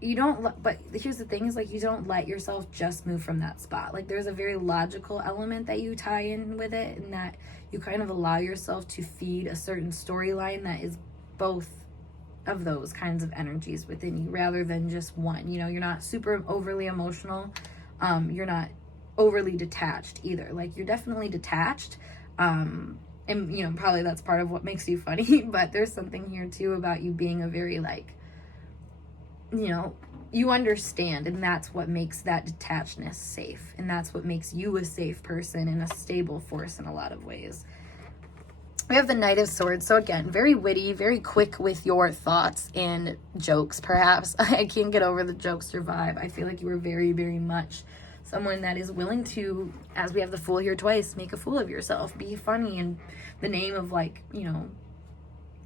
you don't, but here's the thing is like, you don't let yourself just move from that spot. Like, there's a very logical element that you tie in with it, and that you kind of allow yourself to feed a certain storyline that is both of those kinds of energies within you, rather than just one. You know, you're not super overly emotional. You're not overly detached either. Like, you're definitely detached. And, you know, probably that's part of what makes you funny, but there's something here too about you being a very like, you know, you understand, and that's what makes that detachedness safe, and that's what makes you a safe person and a stable force in a lot of ways. We have the Knight of Swords. So again, very witty, very quick with your thoughts and jokes, perhaps. I can't get over the jokester vibe. I feel like you are very, very much someone that is willing to, as we have the Fool here twice, make a fool of yourself, be funny in the name of, like, you know,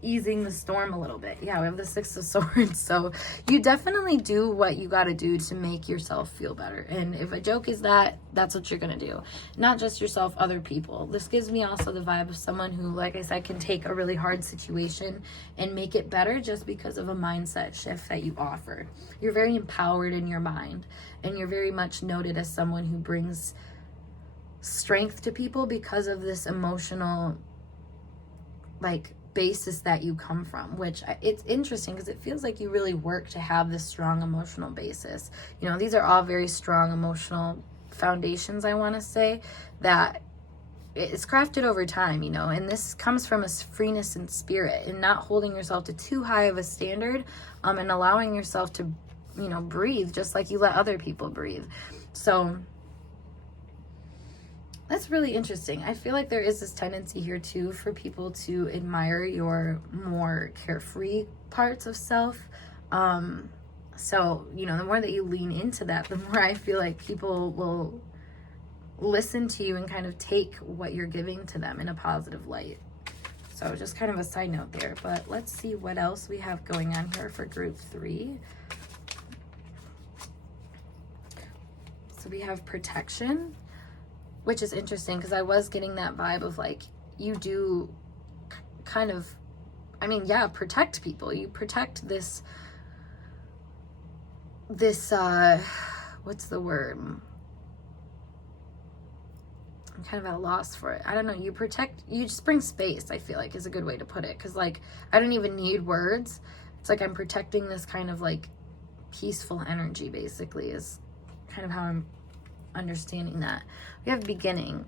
easing the storm a little bit. Yeah, we have the Six of Swords. So you definitely do what you got to do to make yourself feel better. And if a joke is that, that's what you're going to do. Not just yourself, other people. This gives me also the vibe of someone who, like I said, can take a really hard situation and make it better just because of a mindset shift that you offer. You're very empowered in your mind, and you're very much noted as someone who brings strength to people because of this emotional, like, basis that you come from, which it's interesting because it feels like you really work to have this strong emotional basis. You know, these are all very strong emotional foundations, I want to say, that it's crafted over time, you know, and this comes from a freeness in spirit and not holding yourself to too high of a standard, and allowing yourself to, you know, breathe just like you let other people breathe. So that's really interesting. I feel like there is this tendency here too for people to admire your more carefree parts of self. So, you know, the more that you lean into that, the more I feel like people will listen to you and kind of take what you're giving to them in a positive light. So just kind of a side note there, but let's see what else we have going on here for group 3. So we have protection, which is interesting because I was getting that vibe of like, you do kind of, I mean, yeah, protect people. You protect this, what's the word? I'm kind of at a loss for it. I don't know. You just bring space, I feel like, is a good way to put it. Because, like, I don't even need words. It's like I'm protecting this kind of, like, peaceful energy, basically, is kind of how I'm understanding that. We have beginning.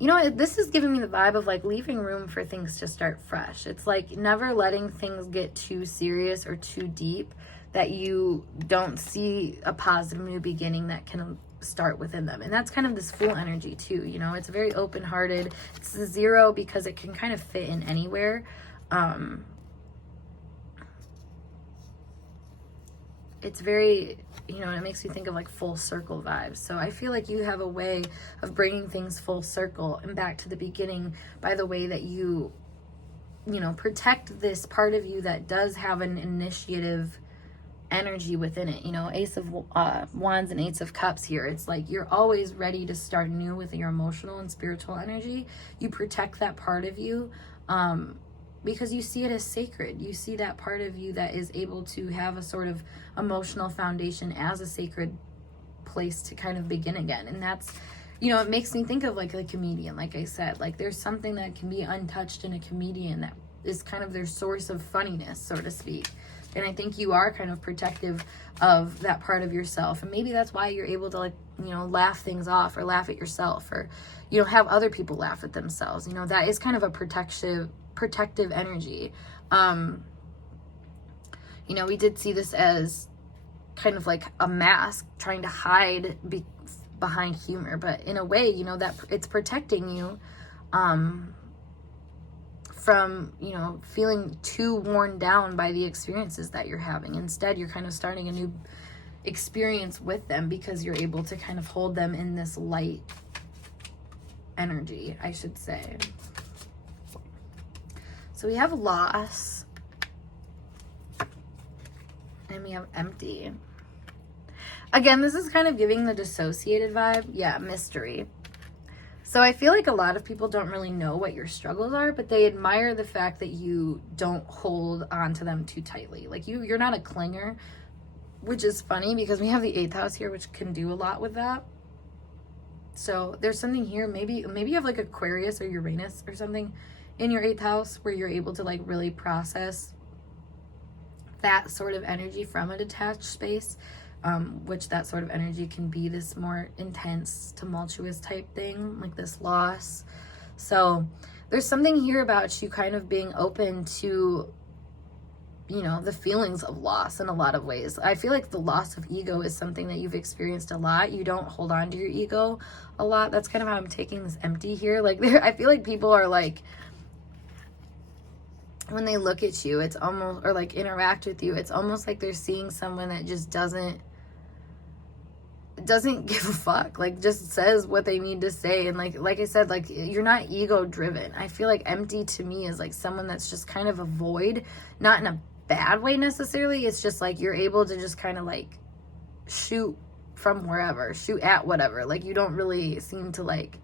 You know, this is giving me the vibe of like leaving room for things to start fresh. It's like never letting things get too serious or too deep that you don't see a positive new beginning that can start within them. And that's kind of this Fool energy too, you know. It's very open-hearted. It's the 0 because it can kind of fit in anywhere. It's very, you know, it makes me think of like full circle vibes. So I feel like you have a way of bringing things full circle and back to the beginning by the way that you know, protect this part of you that does have an initiative energy within it. You know, Ace of Wands and Eight of Cups here. It's like you're always ready to start new with your emotional and spiritual energy. You protect that part of you, because you see it as sacred. You see that part of you that is able to have a sort of emotional foundation as a sacred place to kind of begin again. And that's, you know, it makes me think of like a comedian, like I said. Like there's something that can be untouched in a comedian that is kind of their source of funniness, so to speak. And I think you are kind of protective of that part of yourself. And maybe that's why you're able to, like, you know, laugh things off or laugh at yourself, or, you know, have other people laugh at themselves. You know, that is kind of a protective energy. You know, we did see this as kind of like a mask trying to hide behind humor, but in a way, you know, that it's protecting you from, you know, feeling too worn down by the experiences that you're having. Instead, you're kind of starting a new experience with them because you're able to kind of hold them in this light energy, I should say. So we have loss, and we have empty. Again, this is kind of giving the dissociated vibe. Yeah, mystery. So I feel like a lot of people don't really know what your struggles are, but they admire the fact that you don't hold on to them too tightly. Like you're not a clinger, which is funny because we have the 8th house here, which can do a lot with that. So there's something here. Maybe you have like Aquarius or Uranus or something in your 8th house where you're able to like really process that sort of energy from a detached space. Which that sort of energy can be this more intense, tumultuous type thing, like this loss. So there's something here about you kind of being open to, you know, the feelings of loss in a lot of ways. I feel like the loss of ego is something that you've experienced a lot. You don't hold on to your ego a lot. That's kind of how I'm taking this empty here. Like I feel like people are like, when they look at you, it's almost, or like interact with you, it's almost like they're seeing someone that just doesn't doesn't give a fuck, like just says what they need to say. And like I said, like you're not ego driven. I feel like empty to me is like someone that's just kind of a void, not in a bad way necessarily. It's just like you're able to just kind of like shoot from wherever, shoot at whatever. Like you don't really seem to like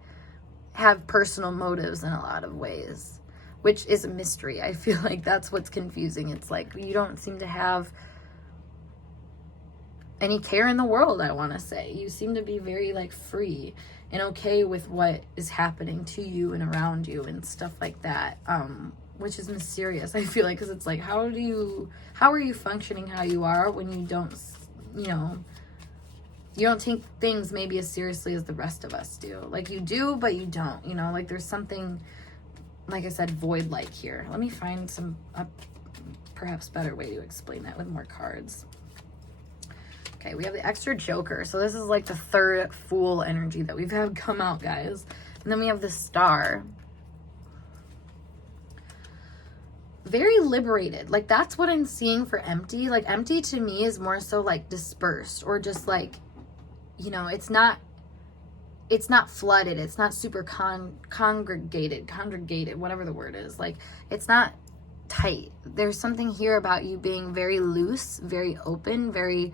have personal motives in a lot of ways, which is a mystery. I feel like that's what's confusing. It's like you don't seem to have any care in the world, I want to say. You seem to be very like free and okay with what is happening to you and around you and stuff like that, which is mysterious, I feel like, because it's like, how are you functioning how you are when you don't, you don't take things maybe as seriously as the rest of us do. Like you do, but you don't, like there's something, like I said, void-like here. Let me find a perhaps better way to explain that with more cards. Okay, we have the extra Joker. So this is like the third Fool energy that we've had come out, guys. And then we have the Star. Very liberated. Like that's what I'm seeing for empty. Like empty to me is more so like dispersed, or just like, it's not flooded. It's not super congregated, whatever the word is. Like it's not tight. There's something here about you being very loose, very open, very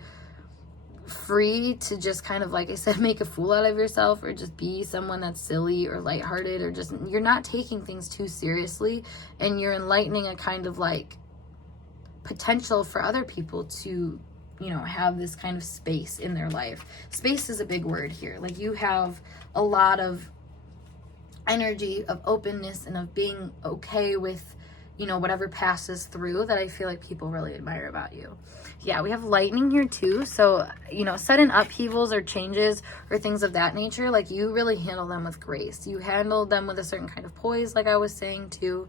free to just kind of, like I said, make a fool out of yourself, or just be someone that's silly or lighthearted, or just you're not taking things too seriously, and you're enlightening a kind of like potential for other people to have this kind of space in their life. Space is a big word here. Like you have a lot of energy of openness and of being okay with whatever passes through, that I feel like people really admire about you. Yeah, we have lightning here too. So, sudden upheavals or changes or things of that nature, like you really handle them with grace. You handle them with a certain kind of poise, like I was saying too.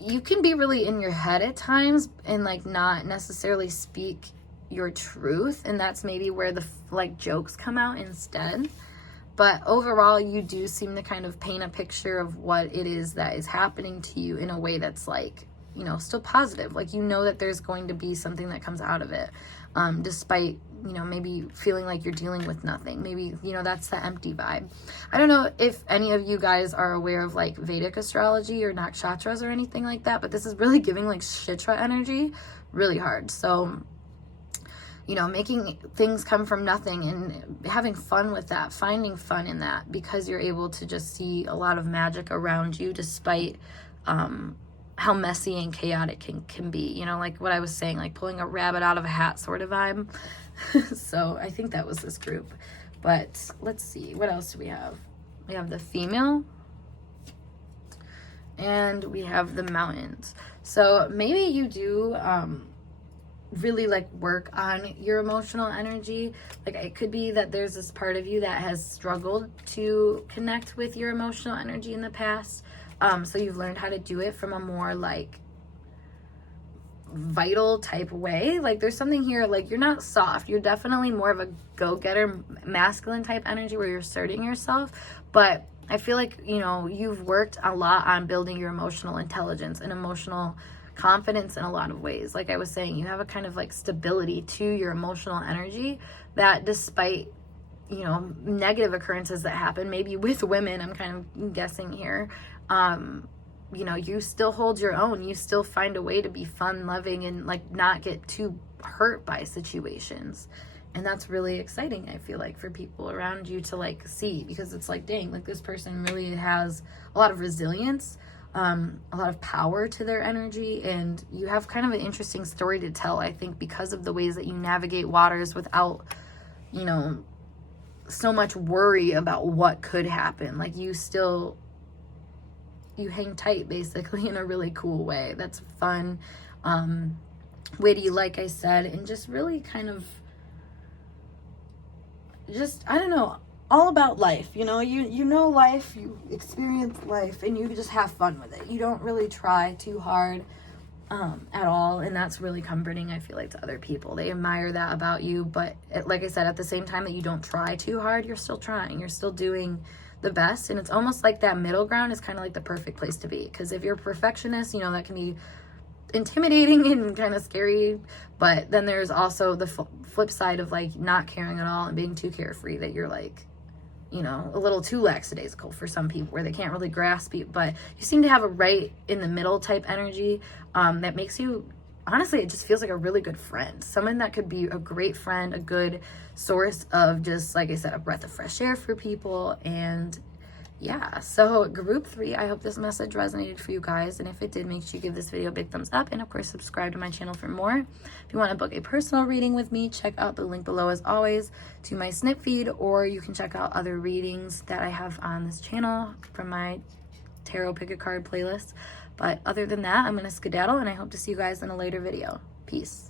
You can be really in your head at times and like not necessarily speak your truth. And that's maybe where the like jokes come out instead. But overall, you do seem to kind of paint a picture of what it is that is happening to you in a way that's like, still positive. Like, that there's going to be something that comes out of it, despite, maybe feeling like you're dealing with nothing. Maybe, that's the empty vibe. I don't know if any of you guys are aware of like Vedic astrology or nakshatras or anything like that, but this is really giving like Shitra energy really hard. So, making things come from nothing and having fun with that, finding fun in that, because you're able to just see a lot of magic around you, despite how messy and chaotic can be, like what I was saying, like pulling a rabbit out of a hat sort of vibe. So I think that was this group. But let's see, what else do we have? We have the Female, and we have the Mountains. So maybe you do really like work on your emotional energy. Like it could be that there's this part of you that has struggled to connect with your emotional energy in the past. So you've learned how to do it from a more like vital type way. Like there's something here, like you're not soft. You're definitely more of a go-getter, masculine type energy where you're asserting yourself. But I feel like, you've worked a lot on building your emotional intelligence and emotional confidence in a lot of ways. Like I was saying, you have a kind of like stability to your emotional energy that, despite negative occurrences that happen maybe with women, I'm kind of guessing here, you still hold your own. You still find a way to be fun loving and like not get too hurt by situations. And that's really exciting, I feel like, for people around you to like see, because it's like, dang, like this person really has a lot of resilience, a lot of power to their energy, and you have kind of an interesting story to tell, I think, because of the ways that you navigate waters without, so much worry about what could happen. Like you hang tight basically in a really cool way. That's fun, witty, like I said, and just really kind of just, I don't know, all about life. You know life, you experience life, and you just have fun with it. You don't really try too hard at all, and that's really comforting, I feel like, to other people. They admire that about you, but like I said, at the same time that you don't try too hard, you're still trying, you're still doing the best. And it's almost like that middle ground is kind of like the perfect place to be, because if you're a perfectionist, that can be intimidating and kind of scary, but then there's also the flip side of like not caring at all and being too carefree, that you're like, you know, a little too lackadaisical for some people where they can't really grasp you. But you seem to have a right in the middle type energy that makes you, honestly, it just feels like a really good friend, someone that could be a great friend, a good source of just, like I said, a breath of fresh air for people. And yeah, so group 3, I hope this message resonated for you guys, and if it did, make sure you give this video a big thumbs up, and of course subscribe to my channel for more. If you want to book a personal reading with me, check out the link below as always to my snip feed, or you can check out other readings that I have on this channel from my tarot pick a card playlist. But other than that, I'm gonna skedaddle, and I hope to see you guys in a later video. Peace.